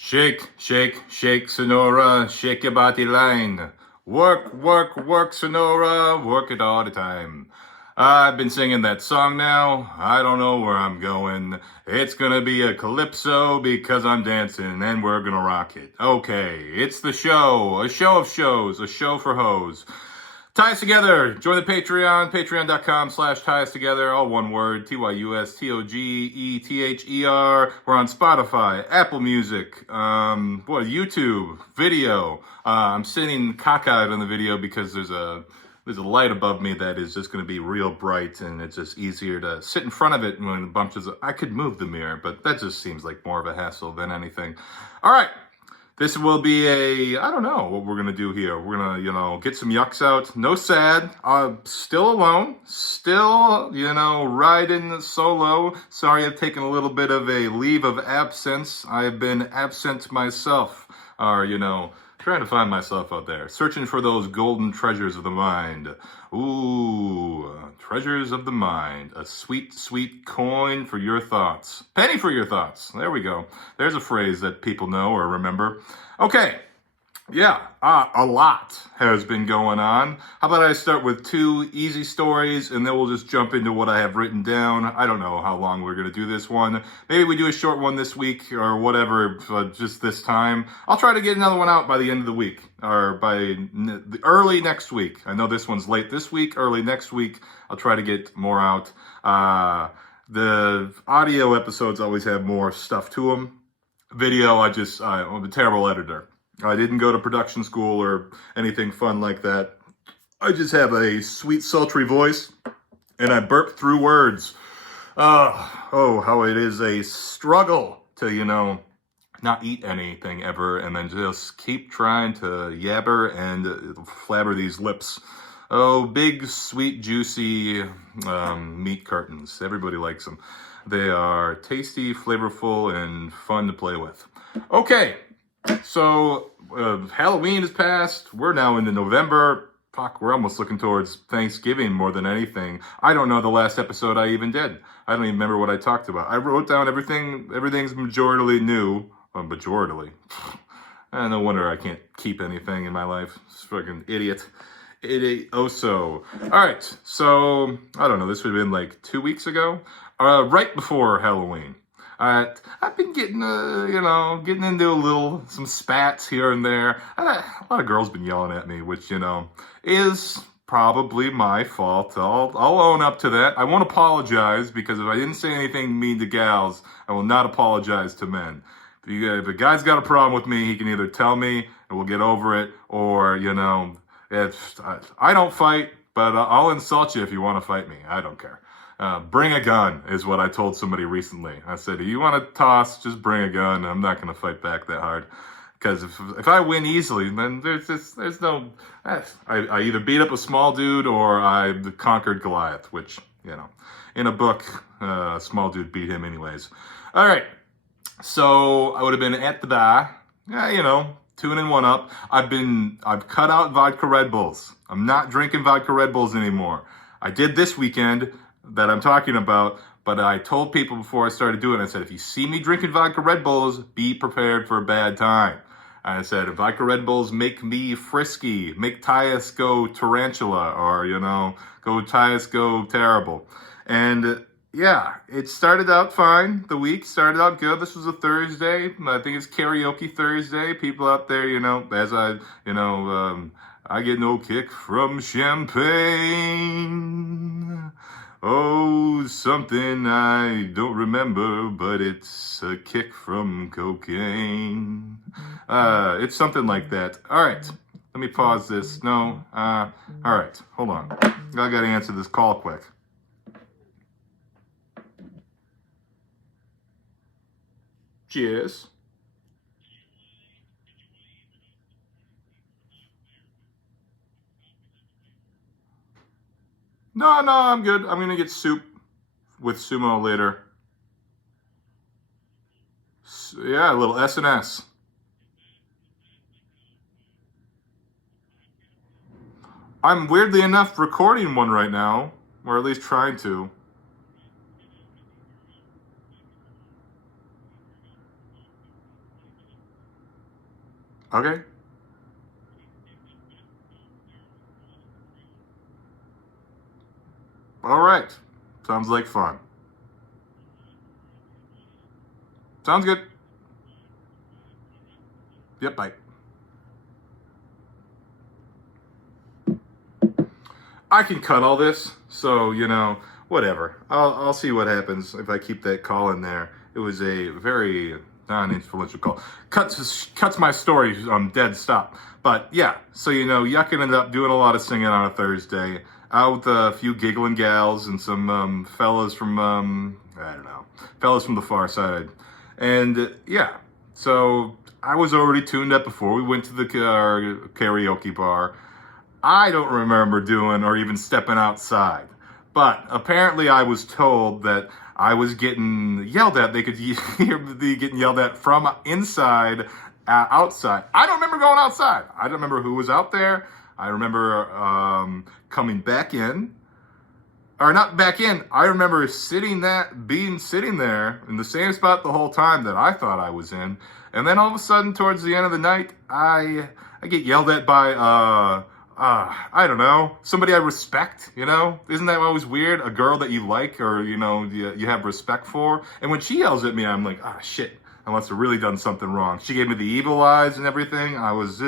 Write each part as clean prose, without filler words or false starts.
Shake, shake, shake, Sonora, shake your body line. Work, work, work, Sonora, work it all the time. I've been singing that song now. I don't know where I'm going. It's gonna be a calypso because I'm dancing and we're gonna rock it. Okay, it's the show. A show of shows. A show for hoes. Tie us together. Join the Patreon. Patreon.com/tie us together. All one word. TYUSTOGETHER. We're on Spotify, Apple Music, YouTube, video. I'm sitting cockeyed on the video because there's a light above me that is just going to be real bright, and it's just easier to sit in front of it when it bumps. I could move the mirror, but that just seems like more of a hassle than anything. All right. This will be I don't know what we're going to do here. We're going to, get some yucks out. No sad. Still alone. Still, riding solo. Sorry I've taken a little bit of a leave of absence. I've been absent myself. Or, trying to find myself out there. Searching for those golden treasures of the mind. Ooh, treasures of the mind. A sweet, sweet coin for your thoughts. Penny for your thoughts. There we go. There's a phrase that people know or remember. Okay. Yeah, a lot has been going on. How about I start with two easy stories, and then we'll just jump into what I have written down. I don't know how long we're going to do this one. Maybe we do a short one this week or whatever, just this time. I'll try to get another one out by the end of the week or by the early next week. I know this one's late this week, early next week. I'll try to get more out. The audio episodes always have more stuff to them. Video, I'm a terrible editor. I didn't go to production school or anything fun like that. I just have a sweet, sultry voice, and I burp through words. How it is a struggle to, not eat anything ever, and then just keep trying to yabber and flabber these lips. Oh, big, sweet, juicy meat curtains. Everybody likes them. They are tasty, flavorful, and fun to play with. Okay. So, Halloween is past. We're now into November. Fuck, we're almost looking towards Thanksgiving more than anything. I don't know the last episode I even did. I don't even remember what I talked about. I wrote down everything. Everything's majorly new. Majorly. No wonder I can't keep anything in my life. It's fucking idiot. Idioso. All right, so, I don't know. This would have been like 2 weeks ago. Right before Halloween. I've been getting into some spats here and there. A lot of girls been yelling at me, which, is probably my fault. I'll own up to that. I won't apologize, because if I didn't say anything mean to gals, I will not apologize to men. If a guy's got a problem with me, he can either tell me and we'll get over it, or, I don't fight, but I'll insult you if you want to fight me. I don't care. Bring a gun is what I told somebody recently. I said, if you want to toss, just bring a gun. I'm not going to fight back that hard. Because if I win easily, then there's no... I either beat up a small dude or I conquered Goliath, which, in a book, a small dude beat him anyways. All right. So I would have been at the bar, tuning one up. I've cut out vodka Red Bulls. I'm not drinking vodka Red Bulls anymore. I did this weekend that I'm talking about, but I told people before I started doing it, I said, if you see me drinking vodka Red Bulls, be prepared for a bad time. And I said, if vodka Red Bulls make me frisky, make Tyus go tarantula, or, go Tyus go terrible. And yeah, it started out fine. The week started out good. This was a Thursday. I think it's karaoke Thursday. People out there, as I get no kick from champagne. Oh, something I don't remember, but it's a kick from cocaine. It's something like that. All right, let me pause this. No, all right, hold on. I gotta answer this call quick. Cheers. No, I'm good. I'm gonna get soup with sumo later. Yeah, a little S&S. I'm weirdly enough recording one right now, or at least trying to. Okay. All right. Sounds like fun. Sounds good. Yep, bye. I can cut all this, so whatever. I'll see what happens if I keep that call in there. It was a very non-influential call. Cuts my story dead stop. But yeah, so Yuck ended up doing a lot of singing on a Thursday, out with a few giggling gals and some fellas from I don't know, fellas from the far side, and yeah. So I was already tuned up before we went to the karaoke bar. I don't remember doing or even stepping outside. But apparently I was told that I was getting yelled at. They could hear me getting yelled at from inside, outside. I don't remember going outside. I don't remember who was out there. I remember coming back in. Or not back in. I remember sitting there in the same spot the whole time that I thought I was in. And then all of a sudden, towards the end of the night, I get yelled at by I don't know, somebody I respect, Isn't that always weird? A girl that you like or, you have respect for. And when she yells at me, I'm like, shit, I must have really done something wrong. She gave me the evil eyes and everything. I was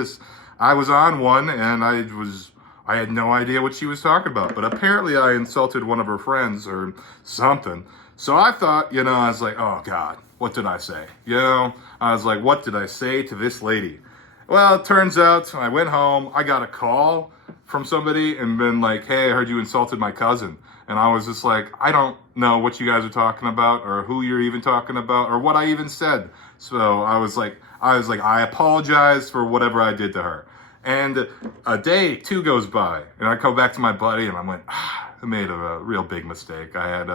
on one and I had no idea what she was talking about. But apparently I insulted one of her friends or something. So I thought, I was like, oh God, what did I say? I was like, what did I say to this lady? Well, it turns out I went home, I got a call from somebody and been like, hey, I heard you insulted my cousin. And I was just like, I don't know what you guys are talking about or who you're even talking about or what I even said. So I was like, I apologize for whatever I did to her. And a day, two goes by and I go back to my buddy and I went, I made a real big mistake. I had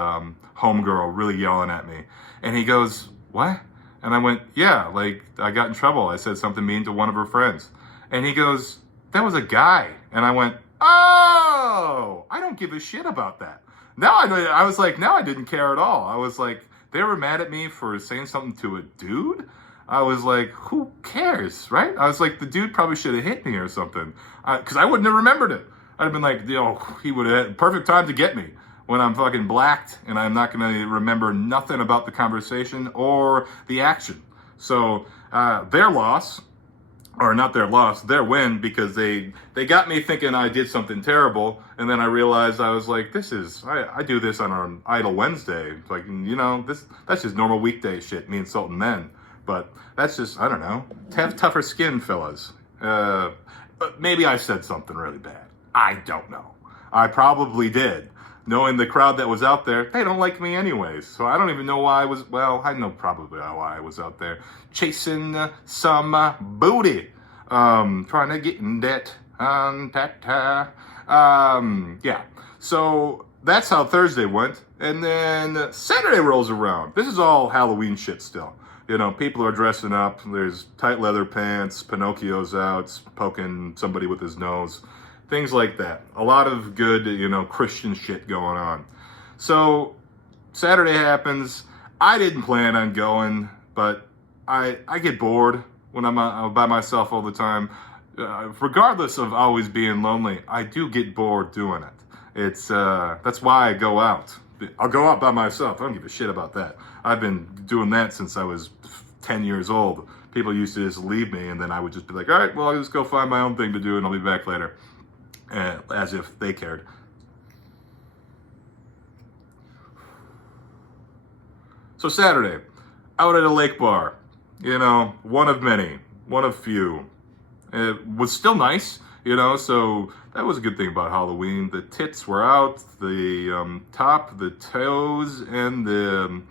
homegirl really yelling at me. And he goes, what? And I went, yeah, like I got in trouble. I said something mean to one of her friends. And he goes, that was a guy. And I went, oh, I don't give a shit about that. I was like, no, I didn't care at all. I was like, they were mad at me for saying something to a dude? I was like, who cares, right? I was like, the dude probably should have hit me or something. Because I wouldn't have remembered it. I'd have been like, he would have had perfect time to get me when I'm fucking blacked and I'm not going to remember nothing about the conversation or the action. So their loss, or not their loss, their win, because they got me thinking I did something terrible, and then I realized I was like, I do this on an Idle Wednesday. It's like, that's just normal weekday shit, me insulting men. But that's just, I don't know, have tougher skin, fellas. But maybe I said something really bad. I don't know. I probably did. Knowing the crowd that was out there, they don't like me anyways. So I don't even know why I know probably why I was out there. Chasing some booty. Trying to get in debt. Yeah. So that's how Thursday went. And then Saturday rolls around. This is all Halloween shit still. People are dressing up. There's tight leather pants. Pinocchio's out, poking somebody with his nose. Things like that. A lot of good, Christian shit going on. So Saturday happens. I didn't plan on going, but I get bored when I'm by myself all the time. Regardless of always being lonely, I do get bored doing it. That's why I go out. I'll go out by myself. I don't give a shit about that. I've been doing that since I was 10 years old. People used to just leave me, and then I would just be like, all right, well, I'll just go find my own thing to do, and I'll be back later. As if they cared. So Saturday, out at a lake bar, one of many, one of few. It was still nice, so that was a good thing about Halloween. The tits were out, the top, the toes, and the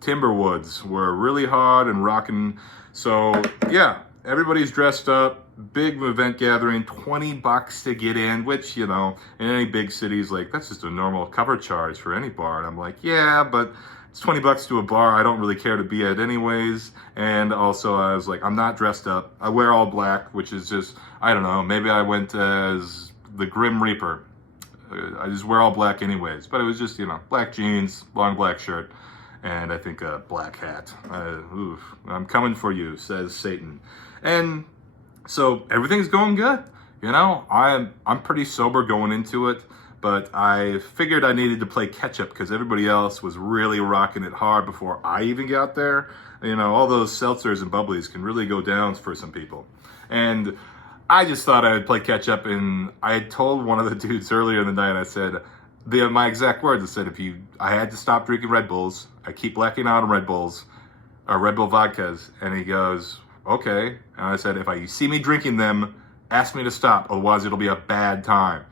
timberwoods were really hard and rocking. So yeah, everybody's dressed up. Big event gathering, $20 to get in, which, in any big cities, like, that's just a normal cover charge for any bar. And I'm like, yeah, but it's $20 to a bar I don't really care to be at anyways. And also I was like, I'm not dressed up. I wear all black, which is just, I don't know, maybe I went as the Grim Reaper. I just wear all black anyways. But it was just, black jeans, long black shirt, and I think a black hat. I'm coming for you, says Satan. And So everything's going good. You know, I'm pretty sober going into it, but I figured I needed to play catch up because everybody else was really rocking it hard before I even got there. You know, all those seltzers and bubblies can really go down for some people. And I just thought I would play catch up, and I had told one of the dudes earlier in the night, I said, my exact words, I said, I had to stop drinking Red Bulls. I keep blacking out on Red Bulls, or Red Bull vodkas. And he goes, okay. And I said, if you see me drinking them, ask me to stop, otherwise it'll be a bad time.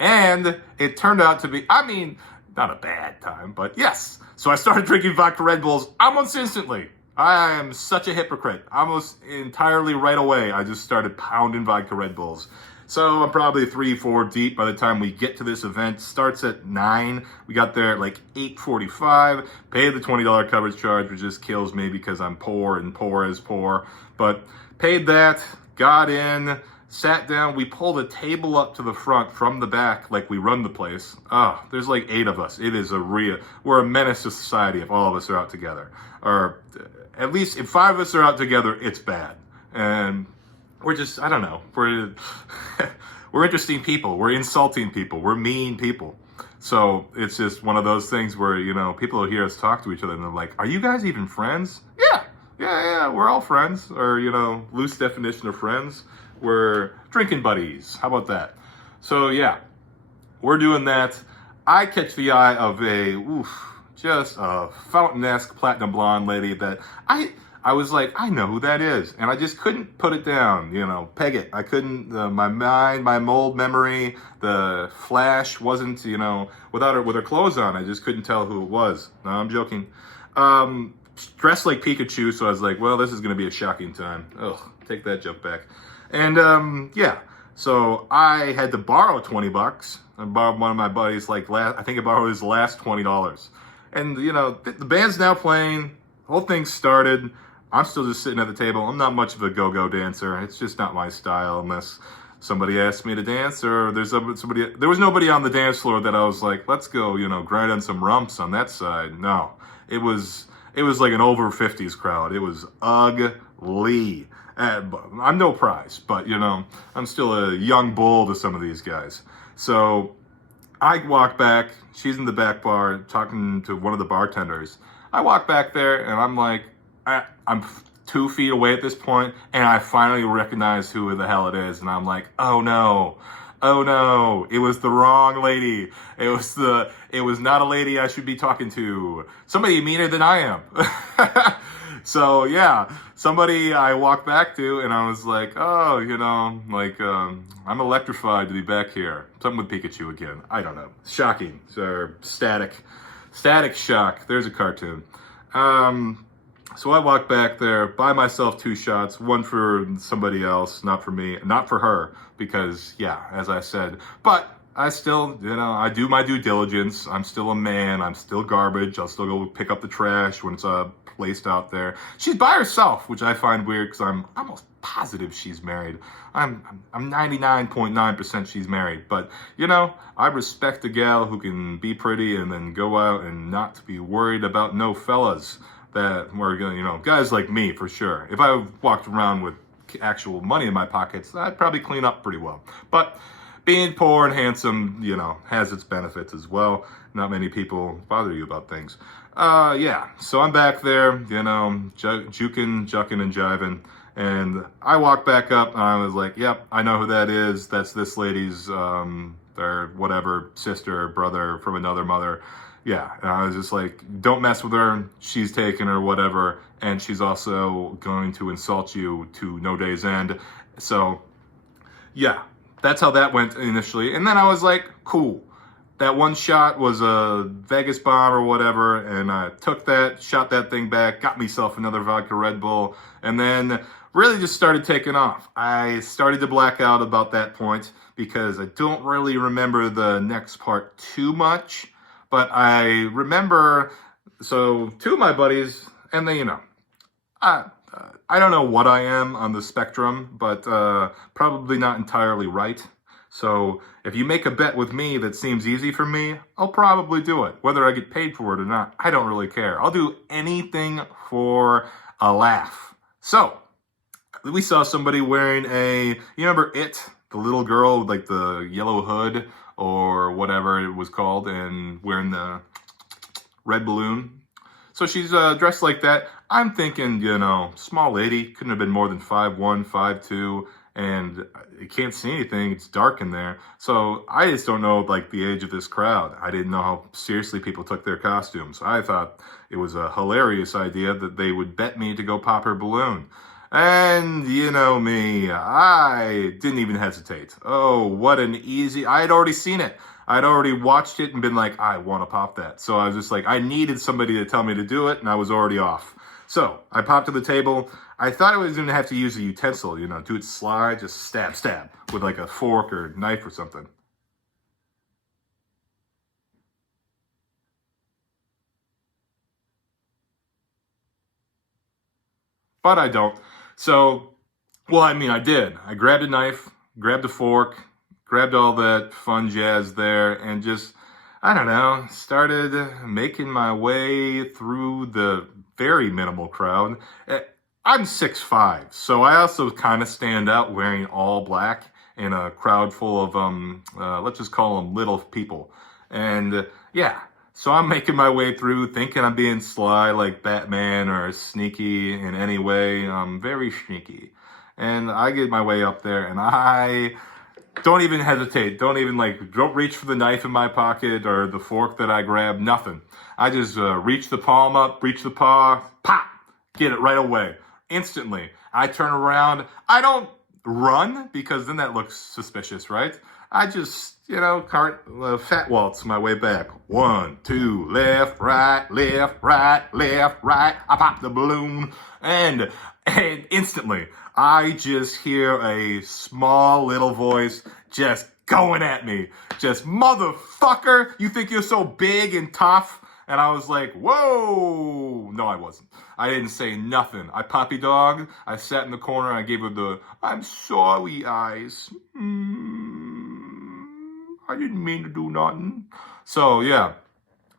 And it turned out to be, I mean, not a bad time, but yes. So I started drinking vodka Red Bulls almost instantly. I am such a hypocrite. Almost entirely right away, I just started pounding vodka Red Bulls. So I'm probably 3-4 deep by the time we get to this event. Starts at 9. We got there at like 8:45. Paid the $20 coverage charge, which just kills me because I'm poor and poor is poor. But paid that, got in, sat down. We pulled a table up to the front from the back like we run the place. There's like 8 of us. It is we're a menace to society if all of us are out together. Or at least if 5 of us are out together, it's bad. And we're just, I don't know, we're interesting people, we're insulting people, we're mean people. So it's just one of those things where, you know, people will hear us talk to each other and they're like, are you guys even friends? Yeah, we're all friends. Or, you know, loose definition of friends, we're drinking buddies. How about that? So yeah, we're doing that. I catch the eye of just a fountain-esque platinum blonde lady that I was like, I know who that is. And I just couldn't put it down, you know, peg it. I couldn't, my mind, my mold memory, the flash wasn't, you know, with her clothes on, I just couldn't tell who it was. No, I'm joking. Dressed like Pikachu, so I was like, well, this is going to be a shocking time. Ugh, take that joke back. And, yeah, so I had to borrow $20. I borrowed one of my buddies, I think I borrowed his last $20. And, you know, the band's now playing, the whole thing started. I'm still just sitting at the table. I'm not much of a go-go dancer. It's just not my style unless somebody asked me to dance or there was nobody on the dance floor that I was like, let's go, you know, grind on some rumps on that side. No, it was like an over 50s crowd. It was ugly. I'm no prize, but, you know, I'm still a young bull to some of these guys. So I walk back. She's in the back bar talking to one of the bartenders. I walk back there and I'm like, I'm 2 feet away at this point, and I finally recognize who the hell it is, and I'm like, oh no, it was the wrong lady. It was not a lady I should be talking to. Somebody meaner than I am. So yeah, somebody I walked back to, and I was like, oh, you know, like, I'm electrified to be back here. Something with Pikachu again. I don't know. Shocking. Or static shock. There's a cartoon. So I walked back there, buy myself 2 shots, one for somebody else, not for me, not for her, because, yeah, as I said, but I still, you know, I do my due diligence. I'm still a man. I'm still garbage. I'll still go pick up the trash when it's placed out there. She's by herself, which I find weird because I'm almost positive she's married. I'm 99.9% she's married. But, you know, I respect a gal who can be pretty and then go out and not to be worried about no fellas that were, you know, guys like me for sure. If I walked around with actual money in my pockets, I'd probably clean up pretty well. But being poor and handsome, you know, has its benefits as well. Not many people bother you about things. Yeah, so I'm back there, you know, juking, jucking, and jiving. And I walked back up and I was like, yep, I know who that is. That's this lady's, their whatever, sister, brother from another mother. Yeah, and I was just like, don't mess with her. She's taken or whatever. And she's also going to insult you to no day's end. So, yeah, that's how that went initially. And then I was like, cool. That one shot was a Vegas bomb or whatever. And I took that, shot that thing back, got myself another vodka Red Bull. And then really just started taking off. I started to black out about that point because I don't really remember the next part too much. But I remember, so 2 of my buddies, and they, you know, I don't know what I am on the spectrum, but probably not entirely right. So if you make a bet with me that seems easy for me, I'll probably do it. Whether I get paid for it or not, I don't really care. I'll do anything for a laugh. So we saw somebody wearing you remember It, the little girl with like the yellow hood or whatever it was called, and wearing the red balloon. So she's dressed like that. I'm thinking, small lady, couldn't have been more than 5'1", 5'2", and you can't see anything. It's dark in there. So I just don't know, like, the age of this crowd. I didn't know how seriously people took their costumes. I thought it was a hilarious idea that they would bet me to go pop her balloon. And you know me, I didn't even hesitate. Oh, what an easy... I had already seen it. I'd already watched it and been like, I want to pop that. So I was just like, I needed somebody to tell me to do it, and I was already off. So I popped to the table. I thought I was going to have to use a utensil, do it sly, just stab, stab, with like a fork or knife or something. But I don't. So, well, I mean, I did. I grabbed a knife, grabbed a fork, grabbed all that fun jazz there, and just, I don't know, started making my way through the very minimal crowd. I'm 6'5", so I also kind of stand out wearing all black in a crowd full of, let's just call them little people. And yeah, so I'm making my way through, thinking I'm being sly like Batman or sneaky in any way. I'm very sneaky. And I get my way up there, and I don't even hesitate. Don't reach for the knife in my pocket or the fork that I grabbed, nothing. I just reach the palm up, reach the paw, pop, get it right away. Instantly. I turn around. I don't run because then that looks suspicious, right? I just, fat waltz my way back. 1, 2, left, right, left, right, left, right. I pop the balloon and instantly I just hear a small little voice just going at me. Just, motherfucker, you think you're so big and tough? And I was like, whoa. No, I wasn't. I didn't say nothing. I puppy dogged. I sat in the corner. And I gave her the, I'm sorry eyes. I didn't mean to do nothing. So, yeah,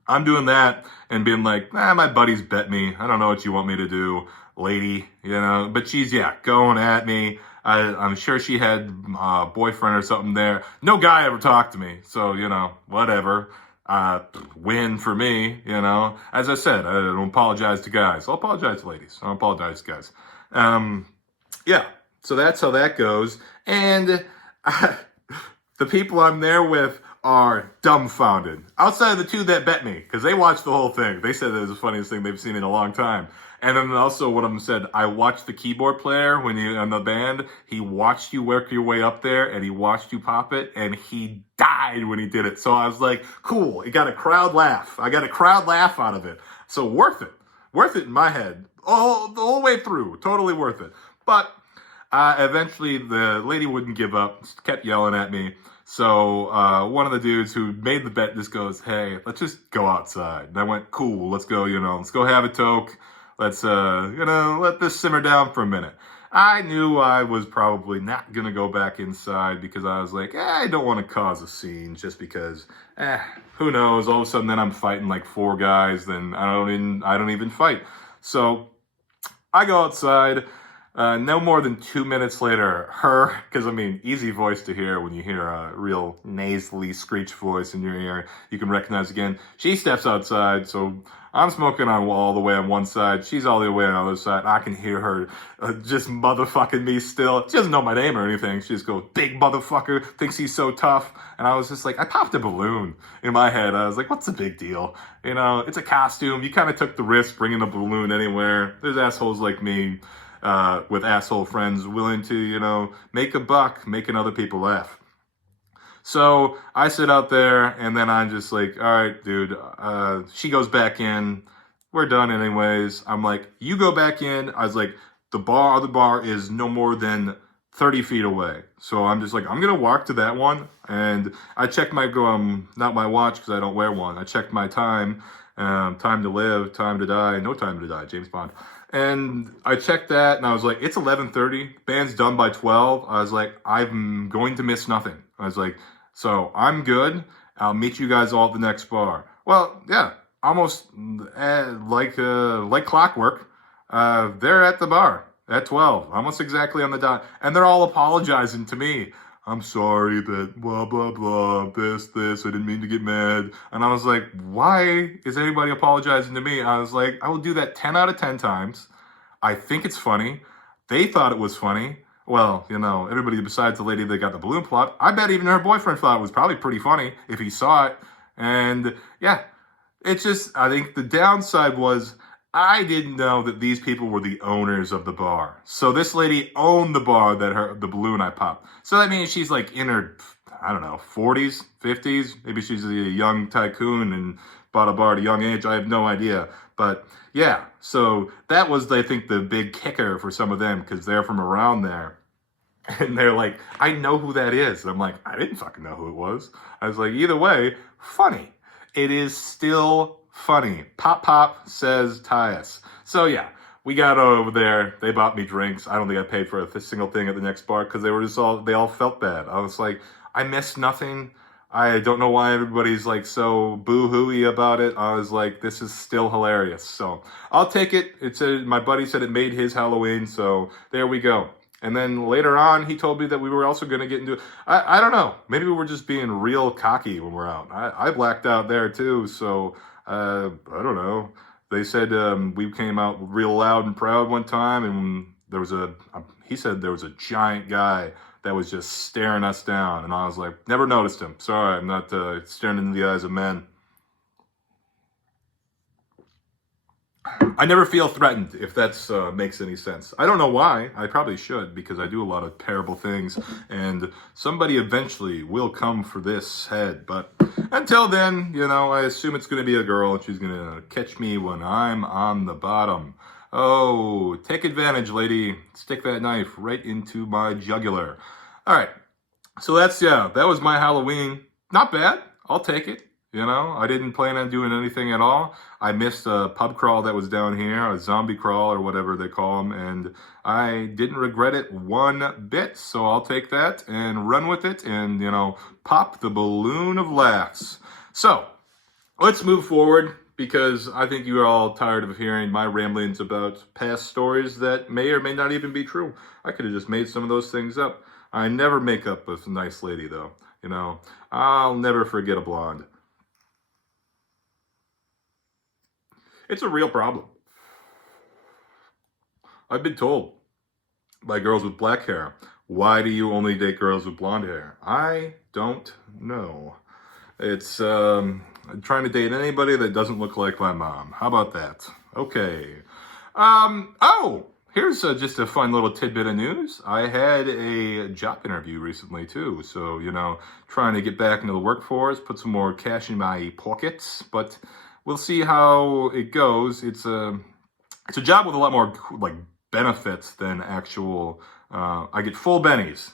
I'm doing that and being like, my buddies bet me. I don't know what you want me to do, lady, But she's, going at me. I'm sure she had a boyfriend or something there. No guy ever talked to me. So, whatever. Win for me, As I said, I don't apologize to guys. I'll apologize to ladies. I don't apologize to guys. Yeah, so that's how that goes. And the people I'm there with are dumbfounded. Outside of the two that bet me, because they watched the whole thing. They said it was the funniest thing they've seen in a long time. And then also one of them said, I watched the keyboard player when you on the band. He watched you work your way up there, and he watched you pop it, and he died when he did it. So I was like, cool. It got a crowd laugh. I got a crowd laugh out of it. So worth it. Worth it in my head. Oh, the whole way through. Totally worth it. But eventually the lady wouldn't give up. Kept yelling at me. So one of the dudes who made the bet just goes, hey, let's just go outside. And I went, cool, let's go, let's go have a toke. Let's, let this simmer down for a minute. I knew I was probably not going to go back inside because I was like, I don't want to cause a scene just because, who knows? All of a sudden then I'm fighting like 4 guys, then I don't even fight. So I go outside. No more than 2 minutes later, because easy voice to hear when you hear a real nasally screech voice in your ear, you can recognize again. She steps outside, so I'm smoking on all the way on one side. She's all the way on the other side. I can hear her just motherfucking me still. She doesn't know my name or anything. She just goes, big motherfucker, thinks he's so tough. And I was just like, I popped a balloon in my head. I was like, what's the big deal? It's a costume. You kind of took the risk bringing a balloon anywhere. There's assholes like me. With asshole friends willing to, make a buck, making other people laugh. So I sit out there and then I'm just like, all right, dude, she goes back in. We're done anyways. I'm like, you go back in. I was like, the bar is no more than 30 feet away. So I'm just like, I'm going to walk to that one. And I checked my, not my watch because I don't wear one. I checked my time, time to live, time to die, no time to die, James Bond. And I checked that, and I was like, it's 11:30. Band's done by 12. I was like, I'm going to miss nothing. I was like, so I'm good. I'll meet you guys all at the next bar. Well, yeah, almost like clockwork. They're at the bar. at 12, almost exactly on the dot. And they're all apologizing to me. I'm sorry that blah, blah, blah, this, I didn't mean to get mad. And I was like, why is anybody apologizing to me? I was like, I will do that 10 out of 10 times. I think it's funny. They thought it was funny. Well, you know, everybody besides the lady that got the balloon plot, I bet even her boyfriend thought it was probably pretty funny if he saw it. And yeah, it's just, I think the downside was I didn't know that these people were the owners of the bar. So this lady owned the bar that the balloon I popped. So that means she's like in her, I don't know, 40s, 50s. Maybe she's a young tycoon and bought a bar at a young age. I have no idea. But yeah, so that was, I think, the big kicker for some of them because they're from around there. And they're like, I know who that is. And I'm like, I didn't fucking know who it was. I was like, either way, funny. It is still funny. Pop, pop, says Tyus. So yeah, we got over there. They bought me drinks. I don't think I paid for a single thing at the next bar because they all felt bad. I was like, I missed nothing. I don't know why everybody's like so boo-hooey about it. I was like, this is still hilarious. So I'll take it. It said, my buddy said it made his Halloween. So there we go. And then later on, he told me that we were also going to get into, I don't know, maybe we were just being real cocky when we're out. I blacked out there too, so I don't know. They said we came out real loud and proud one time, and there was he said there was a giant guy that was just staring us down, and I was like, never noticed him. Sorry, I'm not staring into the eyes of men. I never feel threatened, if that makes any sense. I don't know why. I probably should, because I do a lot of terrible things, and somebody eventually will come for this head. But until then, you know, I assume it's going to be a girl, and she's going to catch me when I'm on the bottom. Oh, take advantage, lady. Stick that knife right into my jugular. All right. So that was my Halloween. Not bad. I'll take it. You know, I didn't plan on doing anything at all. I missed a pub crawl that was down here, a zombie crawl or whatever they call them, and I didn't regret it one bit. So I'll take that and run with it and, you know, pop the balloon of laughs. So let's move forward because I think you're all tired of hearing my ramblings about past stories that may or may not even be true. I could have just made some of those things up. I never make up with a nice lady, though. You know, I'll never forget a blonde. It's a real problem. I've been told by girls with black hair, why do you only date girls with blonde hair? I don't know. It's, I'm trying to date anybody that doesn't look like my mom. How about that? Okay. Here's just a fun little tidbit of news. I had a job interview recently too. So, you know, trying to get back into the workforce, put some more cash in my pockets, but we'll see how it goes. It's a job with a lot more like benefits than actual. I get full bennies,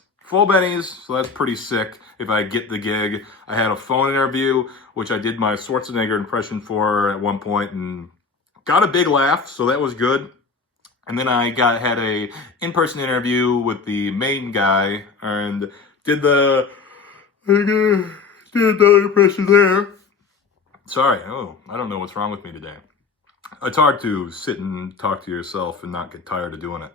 so that's pretty sick. If I get the gig, I had a phone interview, which I did my Schwarzenegger impression for at one point, and got a big laugh, so that was good. And then I had a in-person interview with the main guy, and did the impression there. Sorry, I don't know what's wrong with me today. It's hard to sit and talk to yourself and not get tired of doing it.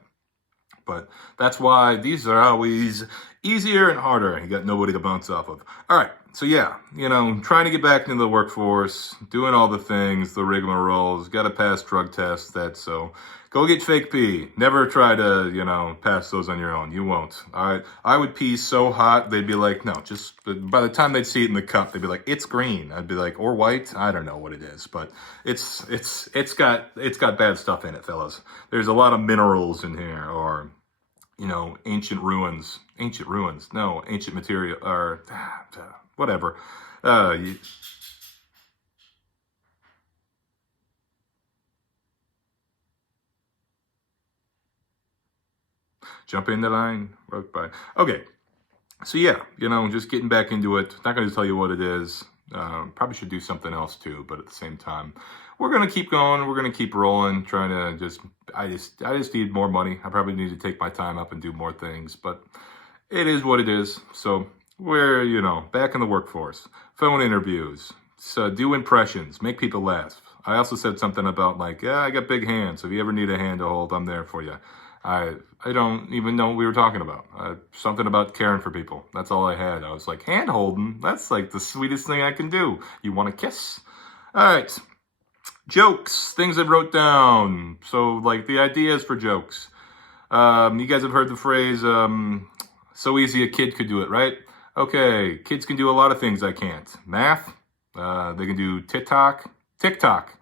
But that's why these are always easier and harder. You got nobody to bounce off of. All right, so yeah, you know, trying to get back into the workforce, doing all the things, the rigmaroles, got to pass drug tests, so go get fake pee. Never try to, you know, pass those on your own. You won't. I would pee so hot, they'd be like, no, just, by the time they'd see it in the cup, they'd be like, it's green. I'd be like, or white. I don't know what it is, but it's got bad stuff in it, fellas. There's a lot of minerals in here, or, you know, ancient material, or whatever. Jump in the line, walk by. Okay, so yeah, you know, just getting back into it. Not going to tell you what it is. Probably should do something else too, but at the same time, we're going to keep going. We're going to keep rolling, trying to I just need more money. I probably need to take my time up and do more things, but it is what it is. So we're, you know, back in the workforce, phone interviews, so do impressions, make people laugh. I also said something about like, yeah, I got big hands. So if you ever need a hand to hold, I'm there for you. I don't even know what we were talking about. Something about caring for people. That's all I had. I was like, hand holding? That's like the sweetest thing I can do. You want to kiss? All right. Jokes. Things I wrote down. So, like, the ideas for jokes. You guys have heard the phrase, so easy a kid could do it, right? Okay, kids can do a lot of things I can't. Math. They can do TikTok. TikTok.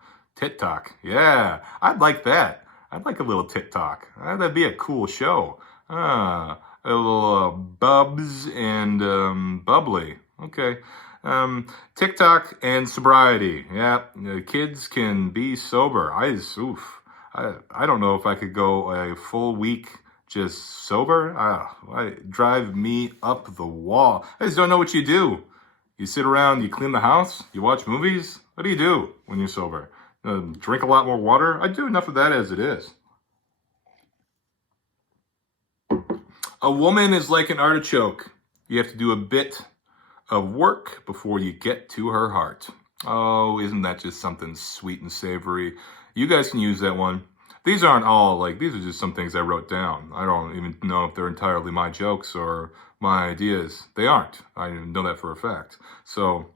Yeah, I'd like that. I'd like a little TikTok. That'd be a cool show. A little Bubs and Bubbly. Okay. TikTok and sobriety. Yeah, kids can be sober. I don't know if I could go a full week just sober. Drive me up the wall. I just don't know what you do. You sit around, you clean the house, you watch movies. What do you do when you're sober? Drink a lot more water? I do enough of that as it is. A woman is like an artichoke. You have to do a bit of work before you get to her heart. Oh, isn't that just something sweet and savory? You guys can use that one. These aren't all, these are just some things I wrote down. I don't even know if they're entirely my jokes or my ideas. They aren't. I know that for a fact. So,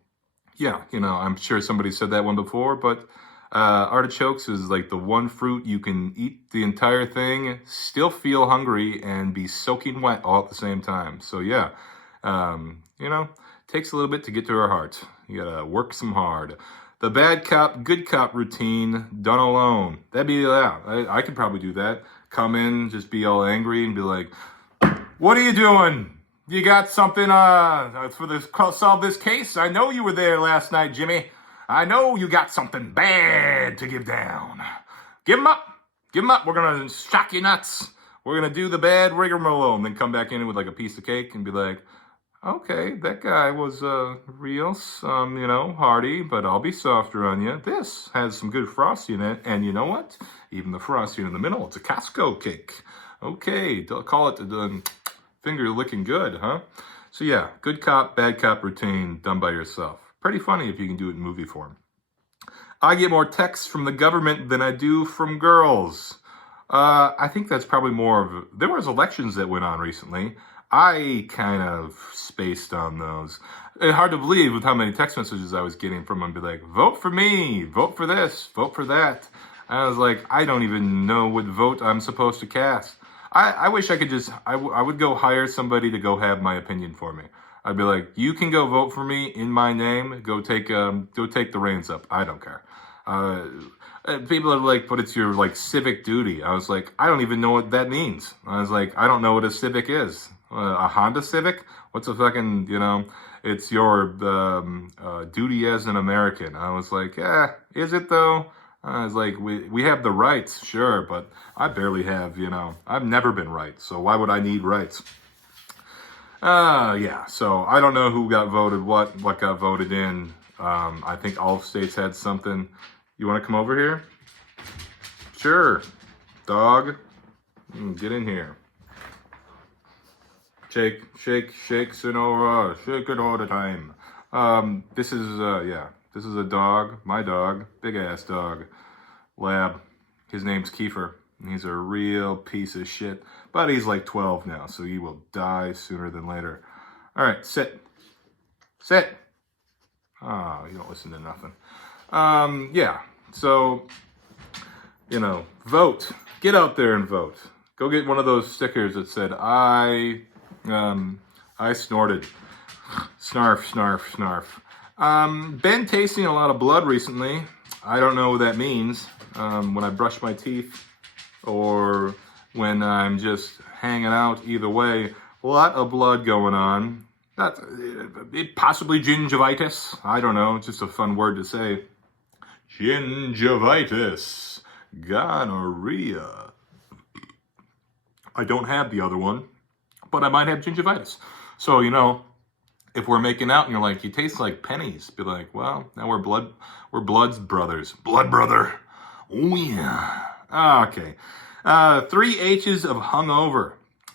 yeah, I'm sure somebody said that one before, but artichokes is like the one fruit you can eat the entire thing, still feel hungry, and be soaking wet all at the same time. So, yeah, takes a little bit to get to her heart. You gotta work some hard. The bad cop, good cop routine done alone. That'd be, I could probably do that. Come in, just be all angry and be like, what are you doing? You got something solve this case? I know you were there last night, Jimmy. I know you got something bad to give down. Give 'em up. Give 'em up. We're going to shock you nuts. We're going to do the bad rigmarole and then come back in with like a piece of cake and be like, okay, that guy was real, hearty, but I'll be softer on you. This has some good frosting in it, and you know what? Even the frosting in the middle, it's a Costco cake. Okay, they'll call it the finger licking good, huh? So yeah, good cop, bad cop routine done by yourself. Pretty funny if you can do it in movie form. I get more texts from the government than I do from girls. I think that's probably more of... There was elections that went on recently. I kind of spaced on those. It's hard to believe with how many text messages I was getting from them. Be like, vote for me, vote for this, vote for that. And I was like, I don't even know what vote I'm supposed to cast. I wish I could just, I would go hire somebody to go have my opinion for me. I'd be like, you can go vote for me in my name. Go take the reins up. I don't care. People are like, but it's your civic duty. I was like, I don't even know what that means. I was like, I don't know what a civic is. A Honda Civic? What's a fucking, it's your duty as an American. I was like, is it though? I was like, we have the rights, sure, but I barely have, I've never been right, so why would I need rights? Yeah, so I don't know who got voted what got voted in. I think all states had something. You want to come over here? Sure. Dog, get in here. Shake, Sonora, shake it all the time. This is a dog, my dog, big ass dog, lab. His name's Kiefer. He's a real piece of shit, but he's like 12 now, so he will die sooner than later. All right, sit. Oh, you don't listen to nothing. Yeah, so, vote. Get out there and vote. Go get one of those stickers that said, I snorted. Snarf, snarf, snarf. Been tasting a lot of blood recently. I don't know what that means. When I brush my teeth or when I'm just hanging out, either way, a lot of blood going on. Possibly gingivitis. I don't know. It's just a fun word to say. Gingivitis. Gonorrhea. I don't have the other one, but I might have gingivitis. So, if we're making out and you're like, you taste like pennies, be like, well, now we're blood's brothers. Blood brother. Oh, yeah. Okay. 3 H's of hungover.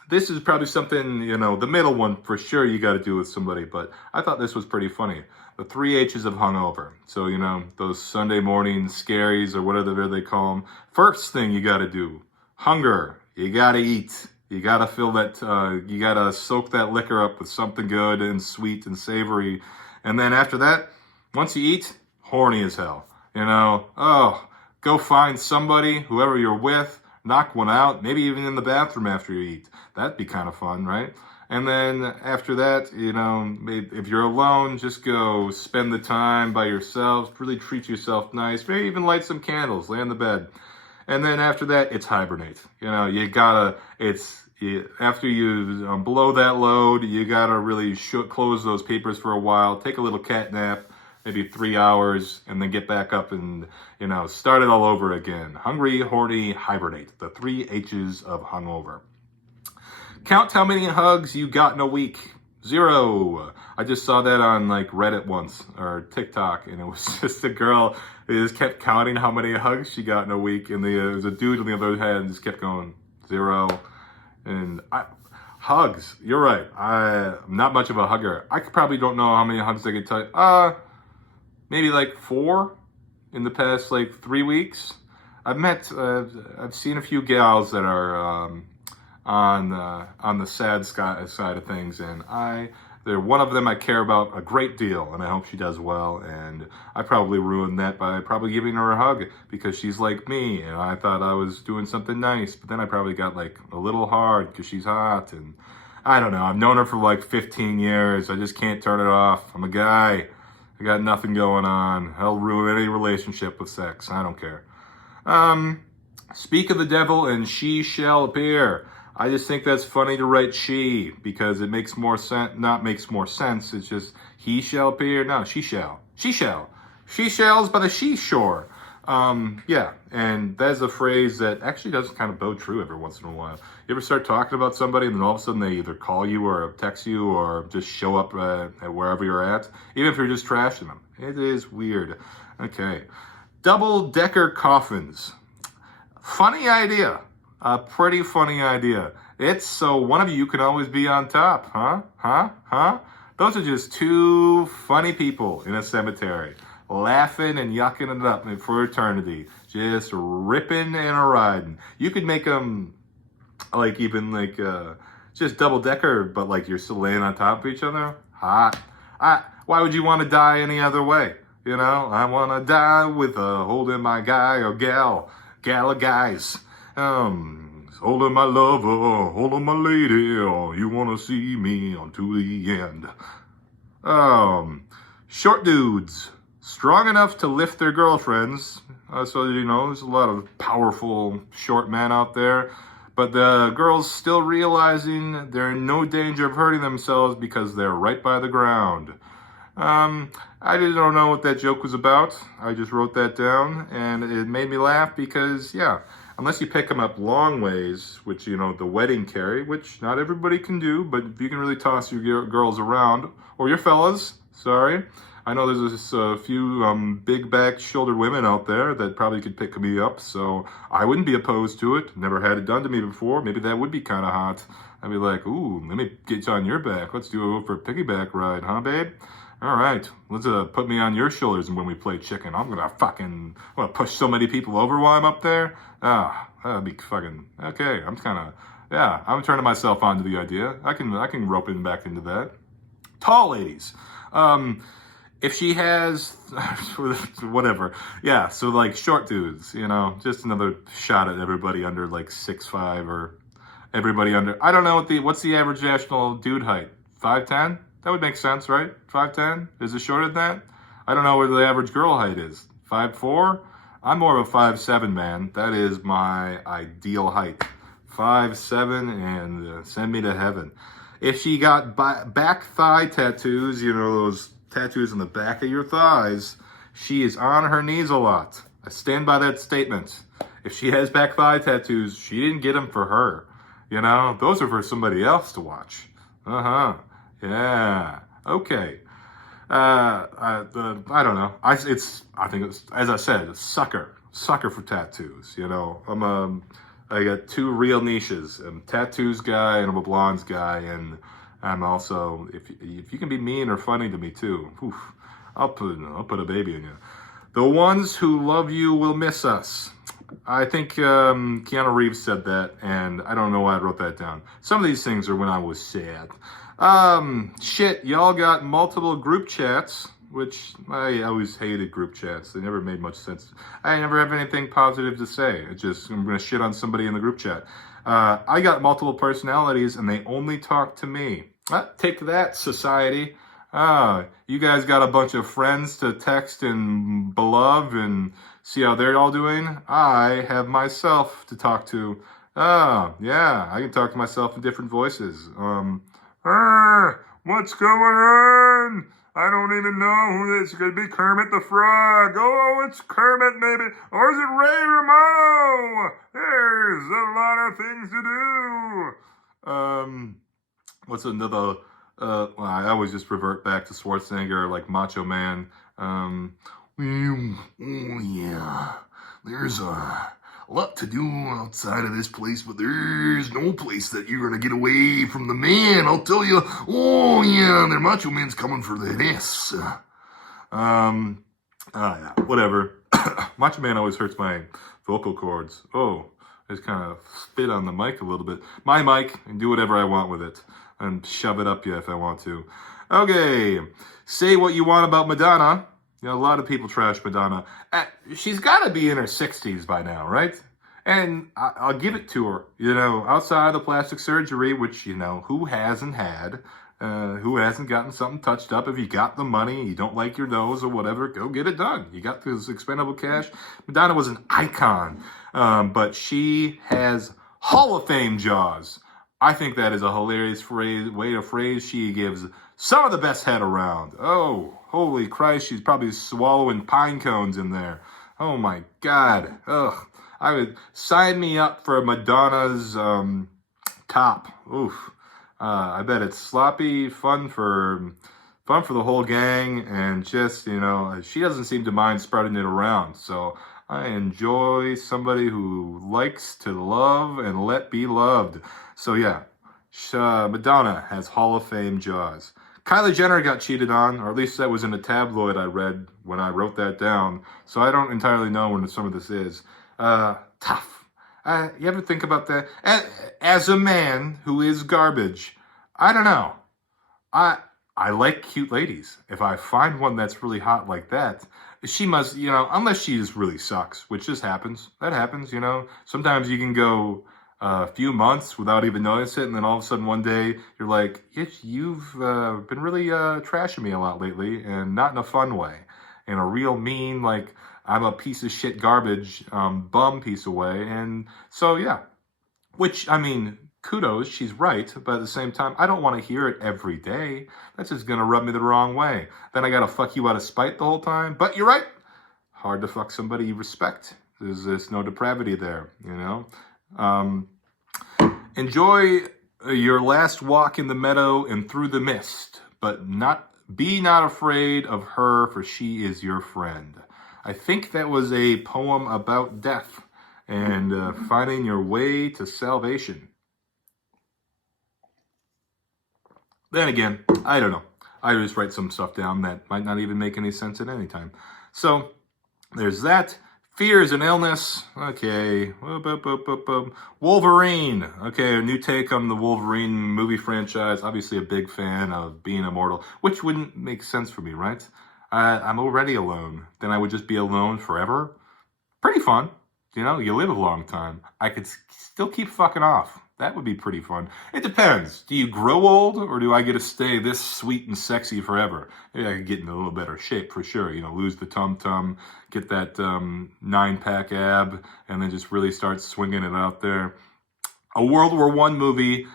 This is probably something, the middle one for sure you got to do with somebody, but I thought this was pretty funny. The 3 H's of hungover. So, those Sunday morning scaries or whatever they call them. First thing you got to do, hunger. you gotta eat. You gotta fill that, you gotta soak that liquor up with something good and sweet and savory. And then after that, once you eat, horny as hell. Oh, go find somebody, whoever you're with, knock one out, maybe even in the bathroom after you eat. That'd be kind of fun, right? And then after that, if you're alone, just go spend the time by yourself, really treat yourself nice, maybe even light some candles, lay in the bed. And then after that, it's hibernate. After you blow that load, you gotta really close those papers for a while, take a little cat nap, maybe 3 hours, and then get back up and, start it all over again. Hungry, horny, hibernate. The 3 H's of hungover. Count how many hugs you got in a week. 0. I just saw that on Reddit once, or TikTok, and it was just a girl who just kept counting how many hugs she got in a week, and there was a dude on the other hand just kept going 0. And hugs, you're right. I'm not much of a hugger. I probably don't know how many hugs I could tell you. Maybe 4 in the past 3 weeks. I've seen a few gals that are on the sad side of things, and they're one of them I care about a great deal, and I hope she does well. And I probably ruined that by probably giving her a hug because she's like me, and I thought I was doing something nice, but then I probably got a little hard because she's hot, and I don't know. I've known her for 15 years. I just can't turn it off. I'm a guy. I got nothing going on. I'll ruin any relationship with sex. I don't care. Speak of the devil and she shall appear. I just think that's funny to write she because it makes more sense. Not makes more sense. It's just he shall appear. No, she shall. She shall. She shalls by the seashore. Yeah, and that's a phrase that actually does kind of bow true every once in a while. You ever start talking about somebody and then all of a sudden they either call you or text you or just show up at wherever you're at, even if you're just trashing them. It is weird. Okay. Double-decker coffins. Funny idea. A pretty funny idea. It's so one of you can always be on top, huh? Those are just 2 funny people in a cemetery, laughing and yucking it up for eternity, just ripping and a riding. You could make them just double-decker, but you're still laying on top of each other. Hot. Why would you want to die any other way? I want to die with holding my guy or gal of guys. Holding my lover, holding my lady, you want to see me unto the end. Short dudes, strong enough to lift their girlfriends. So, there's a lot of powerful short men out there. But the girls still realizing they're in no danger of hurting themselves because they're right by the ground. I just don't know what that joke was about. I just wrote that down, and it made me laugh because, unless you pick them up long ways, which, the wedding carry, which not everybody can do, but if you can really toss your girls around, or your fellas, sorry. I know there's a few big-backed, shouldered women out there that probably could pick me up, so I wouldn't be opposed to it. Never had it done to me before. Maybe that would be kind of hot. I'd be like, ooh, let me get you on your back. Let's do it for a piggyback ride, huh, babe? All right, let's put me on your shoulders when we play chicken. I'm gonna push so many people over while I'm up there. That'd be fucking okay. I'm turning myself on to the idea. I can rope in back into that. Tall ladies. If she has whatever, so short dudes, just another shot at everybody under 6'5" or everybody under. I don't know what's the average national dude height. 5'10"? That would make sense, right? 5'10"? Is it shorter than that? I don't know where the average girl height is. 5'4"? I'm more of a 5'7" man. That is my ideal height. 5'7" and send me to heaven. If she got back thigh tattoos, those tattoos on the back of your thighs, she is on her knees a lot. I stand by that statement. If she has back thigh tattoos, she didn't get them for her. Those are for somebody else to watch. Yeah. Okay. I don't know. I think it's, as I said, a sucker for tattoos. I got 2 real niches. I'm a tattoos guy and I'm a blondes guy, and I'm also, if you can be mean or funny to me too, I'll put a baby in you. The ones who love you will miss us. I think Keanu Reeves said that, and I don't know why I wrote that down. Some of these things are when I was sad. Shit, y'all got multiple group chats, which I always hated group chats. They never made much sense. I never have anything positive to say. It's just, I'm going to shit on somebody in the group chat. I got multiple personalities, and they only talk to me. Take that, society. You guys got a bunch of friends to text and beloved and see how they're all doing? I have myself to talk to. Yeah, I can talk to myself in different voices. What's going on? I don't even know who this is. Could be Kermit the Frog. Oh, it's Kermit maybe. Or is it Ray Romano? There's a lot of things to do. What's another... well, I always just revert back to Schwarzenegger, like Macho Man. Oh yeah, there's a lot to do outside of this place, but there's no place that you're gonna get away from the man, I'll tell you. Oh yeah, the Macho Man's coming for the ass. Yeah, whatever. Macho Man always hurts my vocal cords. Oh, I just kind of spit on the mic a little bit. My mic, and do whatever I want with it. And shove it up you if I want to. Okay, say what you want about Madonna. You know, a lot of people trash Madonna. She's got to be in her 60s by now, right? And I'll give it to her. You know, outside of the plastic surgery, which, you know, who hasn't had? Who hasn't gotten something touched up? If you got the money, you don't like your nose or whatever, go get it done. You got this expendable cash. Madonna was an icon, but she has Hall of Fame jaws. I think that is a hilarious way to phrase. She gives some of the best head around. Oh, holy Christ, she's probably swallowing pine cones in there. Oh my God. Ugh. I would sign me up for Madonna's top. Oof. I bet it's sloppy, fun for the whole gang, and just, you know, she doesn't seem to mind spreading it around. So I enjoy somebody who likes to love and let be loved. So yeah, Madonna has Hall of Fame jaws. Kylie Jenner got cheated on, or at least that was in a tabloid I read when I wrote that down. So I don't entirely know when some of this is. Tough. You ever think about that? As a man who is garbage, I don't know. I like cute ladies. If I find one that's really hot like that, she must, you know, unless she just really sucks, which just happens. That happens, you know. Sometimes you can go a few months without even noticing it, and then all of a sudden one day you're like, you've been really trashing me a lot lately, and not in a fun way. In a real mean, like, I'm a piece of shit garbage, bum piece of way. And so, yeah. Which, I mean, kudos, she's right, but at the same time, I don't want to hear it every day. That's just going to rub me the wrong way. Then I got to fuck you out of spite the whole time. But you're right. Hard to fuck somebody you respect. There's no depravity there, you know? Enjoy your last walk in the meadow and through the mist, but be not afraid of her, for she is your friend. I think that was a poem about death and finding your way to salvation. Then again, I don't know. I just write some stuff down that might not even make any sense at any time. So there's that. Fear is an illness. Okay. Wolverine. Okay, a new take on the Wolverine movie franchise. Obviously a big fan of being immortal, which wouldn't make sense for me, right? I'm already alone. Then I would just be alone forever. Pretty fun. You know, you live a long time. I could still keep fucking off. That would be pretty fun. It depends. Do you grow old, or do I get to stay this sweet and sexy forever? Maybe I could get in a little better shape for sure. You know, lose the tum-tum, get that 9-pack ab, and then just really start swinging it out there. A World War I movie.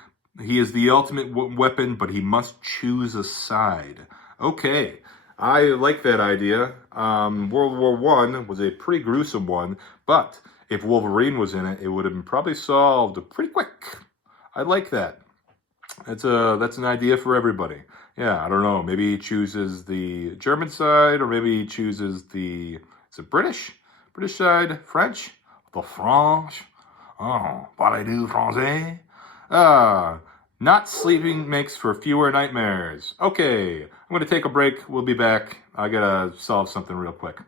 He is the ultimate weapon, but he must choose a side. Okay. I like that idea. World War I was a pretty gruesome one, but if Wolverine was in it, it would have been probably solved pretty quick. I like that. That's an idea for everybody. Yeah, I don't know. Maybe he chooses the German side, or maybe he chooses is it British? British side? French? The French? Oh, parlez-vous français? Not sleeping makes for fewer nightmares. Okay, I'm going to take a break. We'll be back. I got to solve something real quick.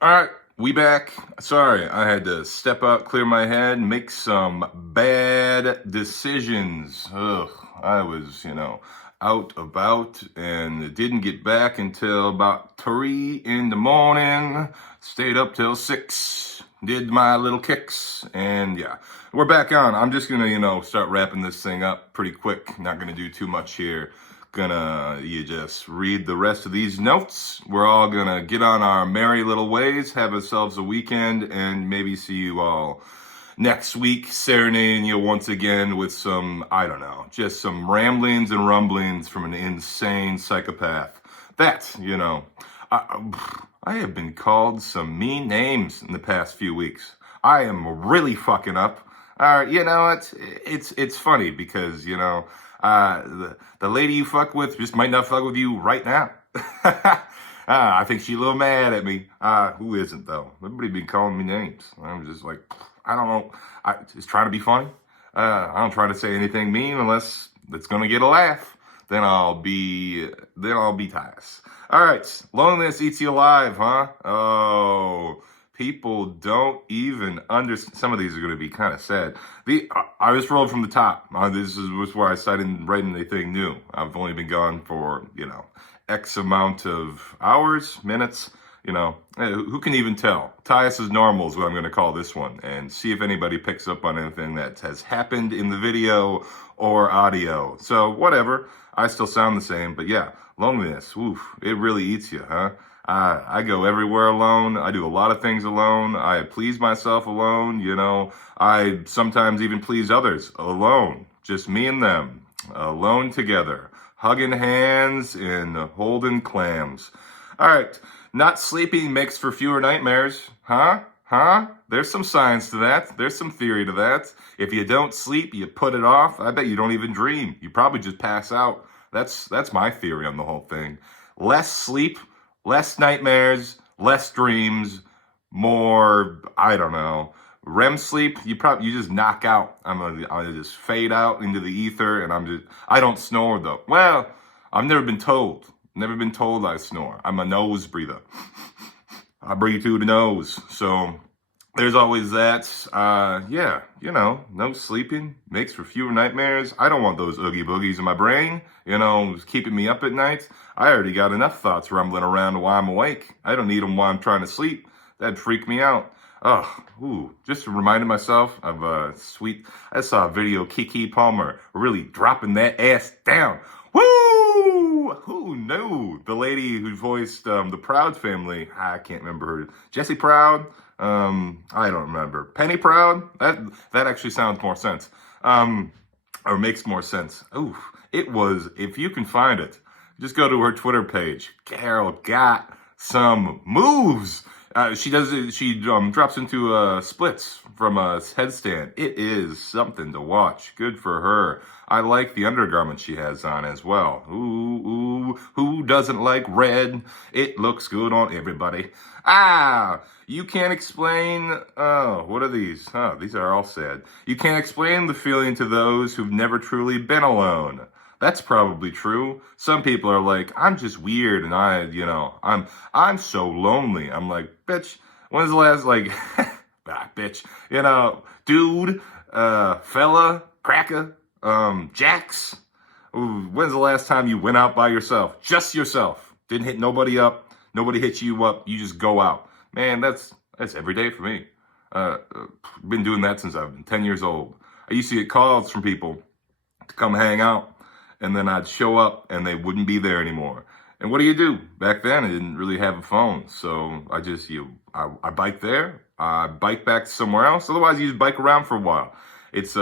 All right, we back. Sorry, I had to step out, clear my head, make some bad decisions. Ugh, I was, out about and didn't get back until about 3 in the morning. Stayed up till 6, did my little kicks, and yeah, we're back on. I'm just gonna, start wrapping this thing up pretty quick. Not gonna do too much here. You just read the rest of these notes. We're all gonna get on our merry little ways, have ourselves a weekend, and maybe see you all next week, serenading you once again with some, I don't know, just some ramblings and rumblings from an insane psychopath. I have been called some mean names in the past few weeks. I am really fucking up. It's funny because the lady you fuck with just might not fuck with you right now. I think she's a little mad at me. Who isn't though? Everybody been calling me names. I'm just like, I don't know. I just trying to be funny. I don't try to say anything mean unless it's gonna get a laugh. Then I'll be Tyus. All right, loneliness eats you alive, huh? Oh. People don't even understand. Some of these are going to be kind of sad. I just rolled from the top. This was where I started writing anything new. I've only been gone for, X amount of hours, minutes. Who can even tell? Tyus is normal is what I'm going to call this one. And see if anybody picks up on anything that has happened in the video or audio. So whatever. I still sound the same. But yeah, loneliness. Oof, it really eats you, huh? I go everywhere alone. I do a lot of things alone. I please myself alone. I sometimes even please others alone. Just me and them, alone together, hugging hands and holding clams. All right, not sleeping makes for fewer nightmares, huh? There's some science to that. There's some theory to that. If you don't sleep, you put it off. I bet you don't even dream. You probably just pass out. That's my theory on the whole thing. Less sleep, less nightmares, less dreams, more, I don't know, REM sleep. You just knock out. I just fade out into the ether, and I don't snore though. Well, I've never been told I snore. I'm a nose breather. I breathe through the nose. So there's always that. No sleeping makes for fewer nightmares. I don't want those oogie boogies in my brain, keeping me up at night. I already got enough thoughts rumbling around while I'm awake. I don't need them while I'm trying to sleep. That'd freak me out. Just reminded myself of I saw a video of Keke Palmer really dropping that ass down. Woo! Who knew? The lady who voiced the Proud family, I can't remember her. Jessie Proud? I don't remember. Penny Proud? That actually sounds more sense. Or makes more sense. It was, if you can find it, just go to her Twitter page. Carol got some moves. She drops into splits from a headstand. It is something to watch. Good for her. I like the undergarment she has on as well. Ooh, who doesn't like red? It looks good on everybody. You can't explain, what are these? These are all sad. You can't explain the feeling to those who've never truly been alone. That's probably true. Some people are like, I'm just weird and I'm so lonely. I'm like, bitch, when's the last, bitch, dude, fella, cracker, Jax, when's the last time you went out by yourself? Just yourself. Didn't hit nobody up. Nobody hit you up. You just go out. Man, that's every day for me. Been doing that since I've been 10 years old. I used to get calls from people to come hang out, and then I'd show up and they wouldn't be there anymore. And what do you do? Back then, I didn't really have a phone. So I bike there, I bike back somewhere else. Otherwise, you just bike around for a while. It's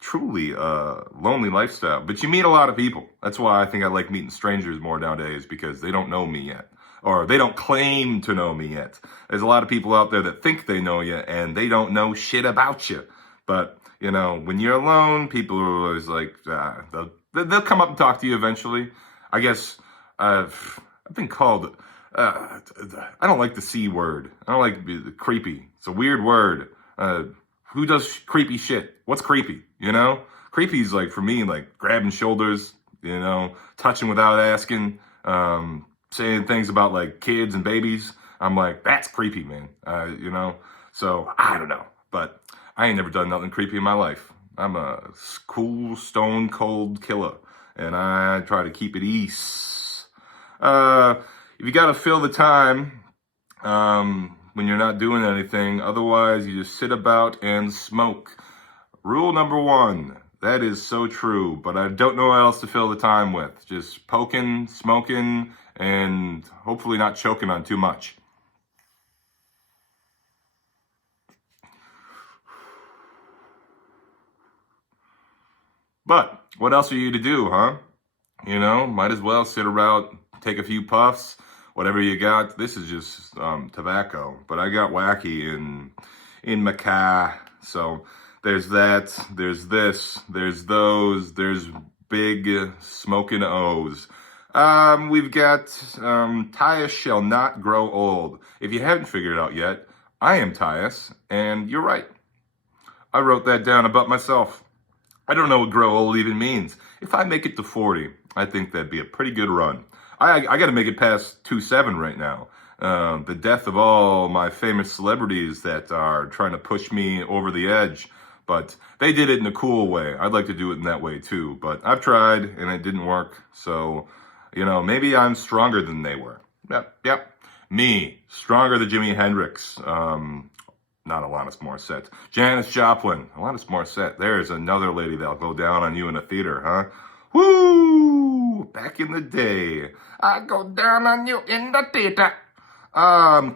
truly a lonely lifestyle, but you meet a lot of people. That's why I think I like meeting strangers more nowadays, because they don't know me yet, or they don't claim to know me yet. There's a lot of people out there that think they know you and they don't know shit about you. But, when you're alone, people are always like, they'll come up and talk to you eventually. I guess I've been called, I don't like the C word. I don't like the creepy. It's a weird word. Who does creepy shit? What's creepy? Creepy is for me, grabbing shoulders, touching without asking, saying things about kids and babies. I'm like, that's creepy, man. You know? So, I don't know. But I ain't never done nothing creepy in my life. I'm a cool, stone cold killer. And I try to keep it east. If you gotta fill the time, when you're not doing anything, otherwise you just sit about and smoke. Rule number one. That is so true, but I don't know what else to fill the time with. Just poking, smoking, and hopefully not choking on too much. But what else are you to do, huh? You know, might as well sit around, take a few puffs, whatever you got. This is just tobacco, but I got wacky in Macau. So there's that, there's this, there's those, there's big smoking O's. We've got Tyus shall not grow old. If you haven't figured it out yet, I am Tyus, and you're right. I wrote that down about myself. I don't know what grow old even means. If I make it to 40, I think that'd be a pretty good run. I got to make it past 27 right now. The death of all my famous celebrities that are trying to push me over the edge. But they did it in a cool way. I'd like to do it in that way too. But I've tried and it didn't work. So, you know, maybe I'm stronger than they were. Yep. Me, stronger than Jimi Hendrix. Not Alanis Morissette. Janis Joplin. Alanis Morissette. There's another lady that'll go down on you in a theater, huh? Woo! Back in the day. I go down on you in the theater.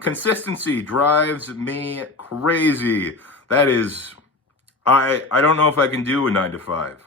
Consistency drives me crazy. That is, I don't know if I can do a 9 to 5.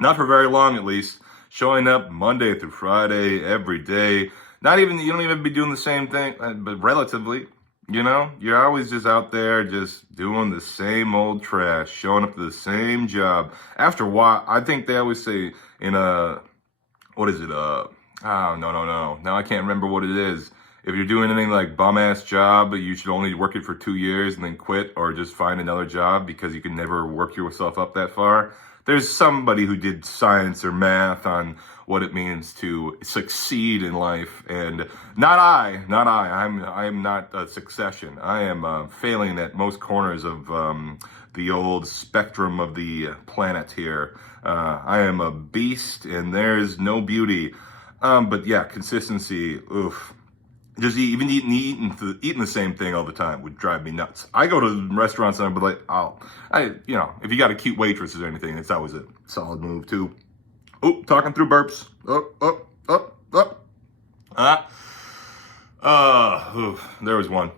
Not for very long, at least. Showing up Monday through Friday, every day. You don't even be doing the same thing, but relatively. You know, you're always just out there just doing the same old trash, showing up to the same job. After a while, I think they always say in what is it? No. Now I can't remember what it is. If you're doing anything like bum-ass job, you should only work it for 2 years and then quit or just find another job because you can never work yourself up that far. There's somebody who did science or math on what it means to succeed in life, and not I. I'm not a succession. I am failing at most corners of the old spectrum of the planet here. I am a beast, and there's no beauty. But yeah, consistency. Oof. Just even eating the same thing all the time would drive me nuts. I go to restaurants and I'm like, if you got a cute waitress or anything, it's always a solid move too. Oh, talking through burps. There was one.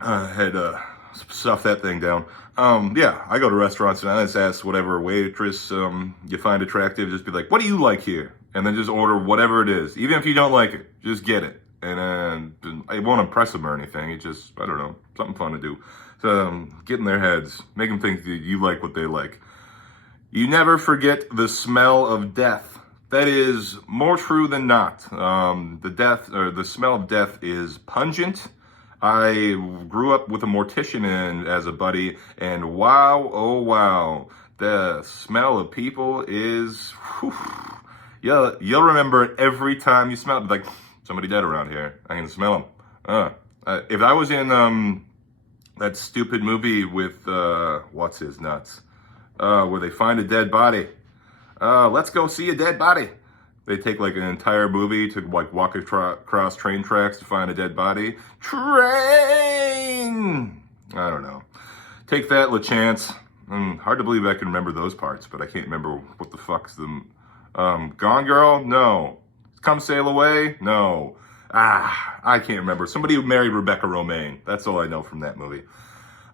I had stuff that thing down. I go to restaurants and I just ask whatever waitress you find attractive. Just be like, what do you like here? And then just order whatever it is. Even if you don't like it, just get it. And it won't impress them or anything. It's just, I don't know, something fun to do. So get in their heads. Make them think that you like what they like. You never forget the smell of death. That is more true than not. The smell of death is pungent. I grew up with a mortician as a buddy, and wow, oh wow, the smell of people is, whew, you'll remember it every time you smell it. Like, somebody dead around here. I can smell them. If I was in that stupid movie with what's his nuts, where they find a dead body. Let's go see a dead body. They take like an entire movie to like walk across train tracks to find a dead body. Train. I don't know. Take that, LaChance. Hard to believe I can remember those parts, but I can't remember what the fuck's the Gone Girl. No. Come Sail Away? No. I can't remember. Somebody who married Rebecca Romaine. That's all I know from that movie.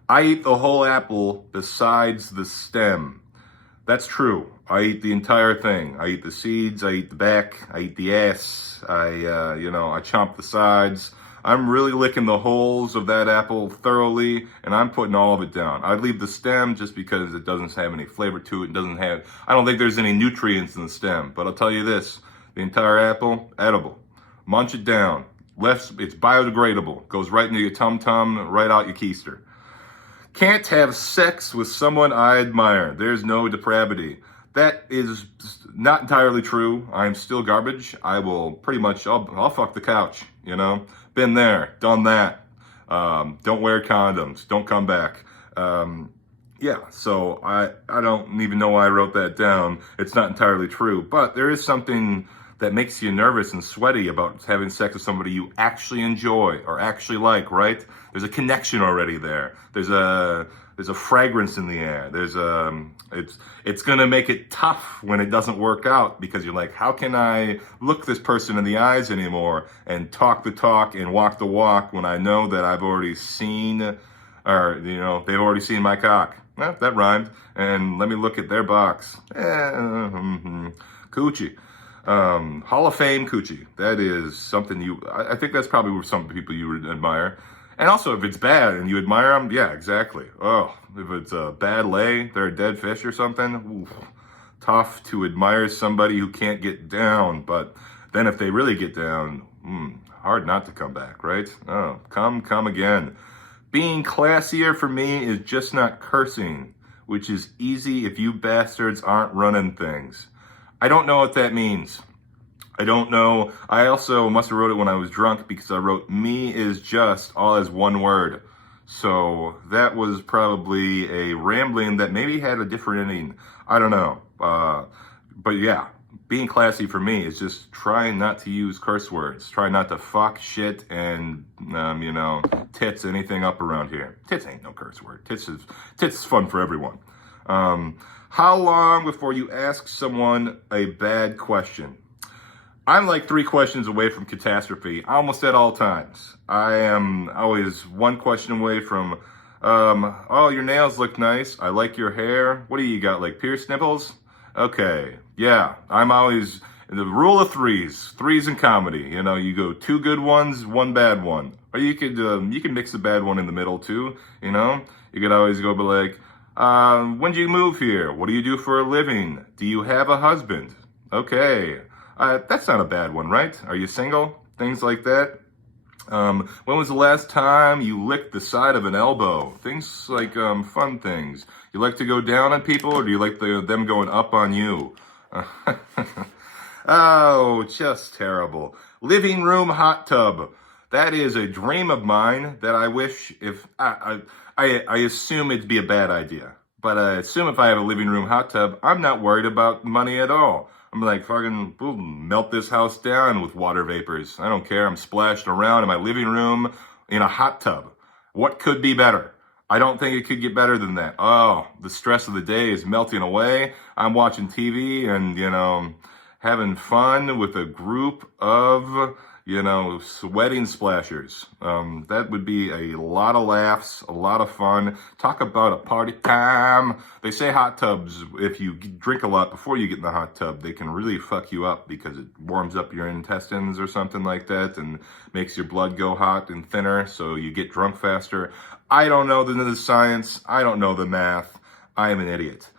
I eat the whole apple besides the stem. That's true. I eat the entire thing. I eat the seeds, I eat the back, I eat the ass, I chomp the sides. I'm really licking the holes of that apple thoroughly, and I'm putting all of it down. I leave the stem just because it doesn't have any flavor to it. I don't think there's any nutrients in the stem, but I'll tell you this. The entire apple, edible. Munch it down. It's biodegradable. Goes right into your tum-tum, right out your keister. Can't have sex with someone I admire. There's no depravity. That is not entirely true. I'm still garbage. I will pretty much, I'll fuck the couch, you know? Been there, done that. Don't wear condoms. Don't come back. Yeah, so I don't even know why I wrote that down. It's not entirely true, but there is something that makes you nervous and sweaty about having sex with somebody you actually enjoy or actually like, right? There's a connection already there. There's a fragrance in the air. It's gonna make it tough when it doesn't work out because you're like, how can I look this person in the eyes anymore and talk the talk and walk the walk when I know that I've already seen, or they've already seen my cock. Well, that rhymed. And let me look at their box. Coochie. Hall of Fame coochie. That is something I think that's probably some people you would admire. And also, if it's bad and you admire them, yeah, exactly. Oh, if it's a bad lay, they're a dead fish or something, oof, tough to admire somebody who can't get down. But then if they really get down, hard not to come back, right? Oh, come again. Being classier for me is just not cursing, which is easy if you bastards aren't running things. I don't know what that means. I don't know. I also must have wrote it when I was drunk because I wrote me is just all as one word. So that was probably a rambling that maybe had a different ending. I don't know. But yeah, being classy for me is just trying not to use curse words. Try not to fuck, shit, and, tits, anything up around here. Tits ain't no curse word. Tits is fun for everyone. How long before you ask someone a bad question? I'm like 3 questions away from catastrophe, almost at all times. I am always 1 question away from, oh, your nails look nice. I like your hair. What do you got, like pierced nipples? Okay, yeah, I'm always, the rule of threes in comedy. You go 2 good ones, 1 bad one. Or you can mix the bad one in the middle too, You could always go, but like, when did you move here? What do you do for a living? Do you have a husband? Okay. That's not a bad one, right? Are you single? Things like that. When was the last time you licked the side of an elbow? Things like fun things. You like to go down on people, or do you like them going up on you? Oh, just terrible. Living room hot tub. That is a dream of mine that I wish I assume it'd be a bad idea. But I assume if I have a living room hot tub, I'm not worried about money at all. I'm like, fucking melt this house down with water vapors. I don't care. I'm splashed around in my living room in a hot tub. What could be better? I don't think it could get better than that. Oh, the stress of the day is melting away. I'm watching TV and, having fun with a group of, sweating splashers. That would be a lot of laughs, a lot of fun. Talk about a party time. They say hot tubs, if you drink a lot before you get in the hot tub, they can really fuck you up because it warms up your intestines or something like that and makes your blood go hot and thinner, so you get drunk faster. I don't know the science. I don't know the math. I am an idiot.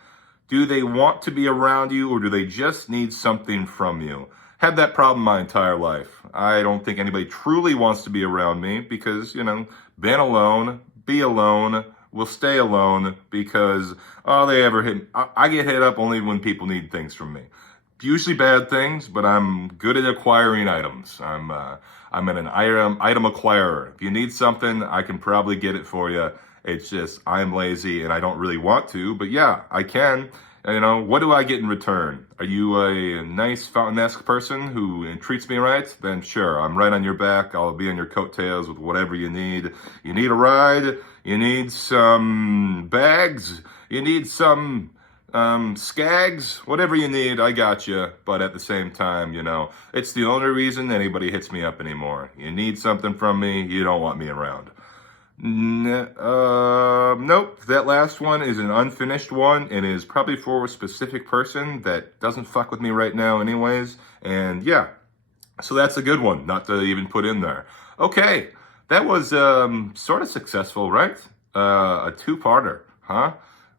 Do they want to be around you, or do they just need something from you? Had that problem my entire life. I don't think anybody truly wants to be around me because, been alone, be alone, will stay alone because all they ever hit, I get hit up only when people need things from me. Usually bad things, but I'm good at acquiring items. I'm an item acquirer. If you need something, I can probably get it for you. It's just I'm lazy and I don't really want to, but yeah, I can. What do I get in return? Are you a nice fountain-esque person who treats me right? Then sure, I'm right on your back. I'll be on your coattails with whatever you need. You need a ride? You need some bags? You need some skags? Whatever you need, I got you. But at the same time, it's the only reason anybody hits me up anymore. You need something from me, you don't want me around. Nope. That last one is an unfinished one and is probably for a specific person that doesn't fuck with me right now anyways. And yeah, so that's a good one not to even put in there. Okay, that was sort of successful, right? A 2-parter, huh?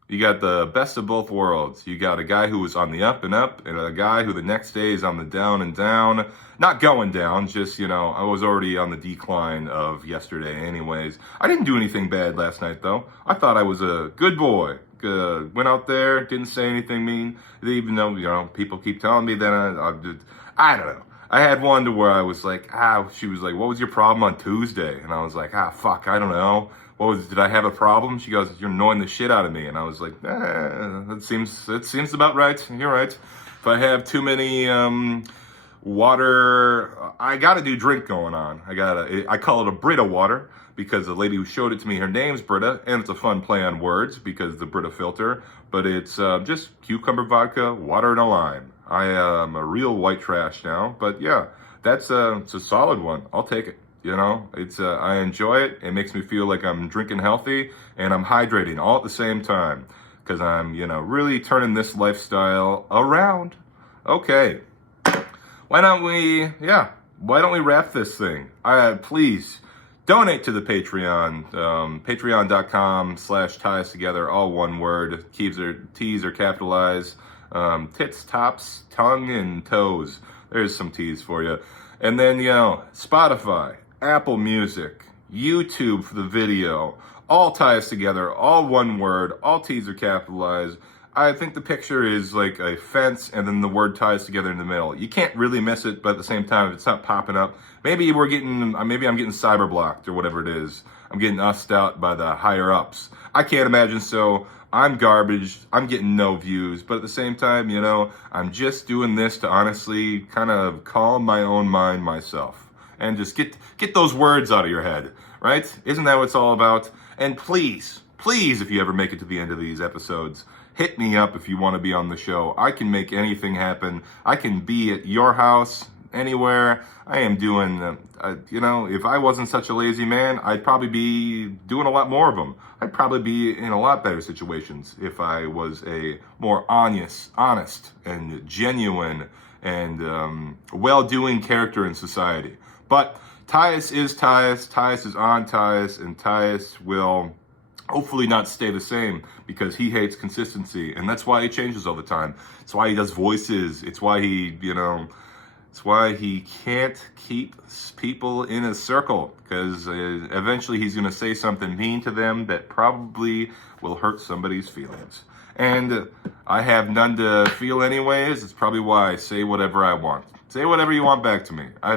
You got the best of both worlds. You got a guy who was on the up and up, and a guy who the next day is on the down and down. Not going down, just, I was already on the decline of yesterday anyways. I didn't do anything bad last night, though. I thought I was a good boy. Went out there, didn't say anything mean, even though, people keep telling me that I don't know. I had one to where I was like, she was like, what was your problem on Tuesday? And I was like, fuck, I don't know. Did I have a problem? She goes, you're annoying the shit out of me. And I was like, that seems about right. You're right. If I have too many, water, I got a new drink going on. I call it a Brita water because the lady who showed it to me, her name's Brita, and it's a fun play on words because the Brita filter, but it's just cucumber vodka, water, and a lime. I am a real white trash now, but yeah, it's a solid one. I'll take it. You know, I enjoy it. It makes me feel like I'm drinking healthy and I'm hydrating all at the same time because I'm, really turning this lifestyle around. Okay. Why don't we wrap this thing? Please donate to the Patreon, patreon.com/Tyus together, all one word. T's are capitalized. Tits, tops, tongue, and toes. There's some T's for you. And then, Spotify, Apple Music, YouTube for the video, all Tyus together, all one word, all T's are capitalized. I think the picture is like a fence and then the word Tyus together in the middle. You can't really miss it, but at the same time, if it's not popping up, maybe I'm getting cyber blocked or whatever it is. I'm getting ussed out by the higher ups. I can't imagine so. I'm garbage. I'm getting no views, but at the same time, I'm just doing this to honestly kind of calm my own mind myself and just get those words out of your head, right? Isn't that what it's all about? And please, if you ever make it to the end of these episodes, hit me up if you want to be on the show. I can make anything happen. I can be at your house, anywhere. I am doing, if I wasn't such a lazy man, I'd probably be doing a lot more of them. I'd probably be in a lot better situations if I was a more honest and genuine and well-doing character in society. But Tyus is Tyus. Tyus is on Tyus, and Tyus will hopefully not stay the same because he hates consistency, and that's why he changes all the time. It's why he does voices. It's why it's why he can't keep people in a circle because eventually he's going to say something mean to them that probably will hurt somebody's feelings. And I have none to feel anyways. It's probably why I say whatever I want. Say whatever you want back to me. I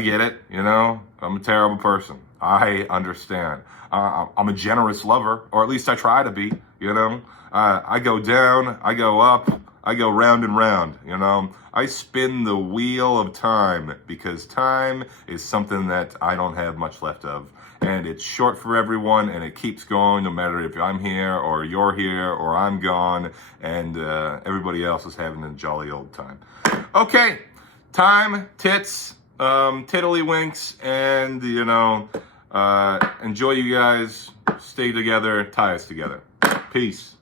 get it. I'm a terrible person. I understand. I'm a generous lover, or at least I try to be, I go down, I go up, I go round and round, I spin the wheel of time because time is something that I don't have much left of. And it's short for everyone, and it keeps going no matter if I'm here or you're here or I'm gone, and everybody else is having a jolly old time. Okay, time, tits, tiddlywinks, and, enjoy you guys. Stay together. Tie us together. Peace.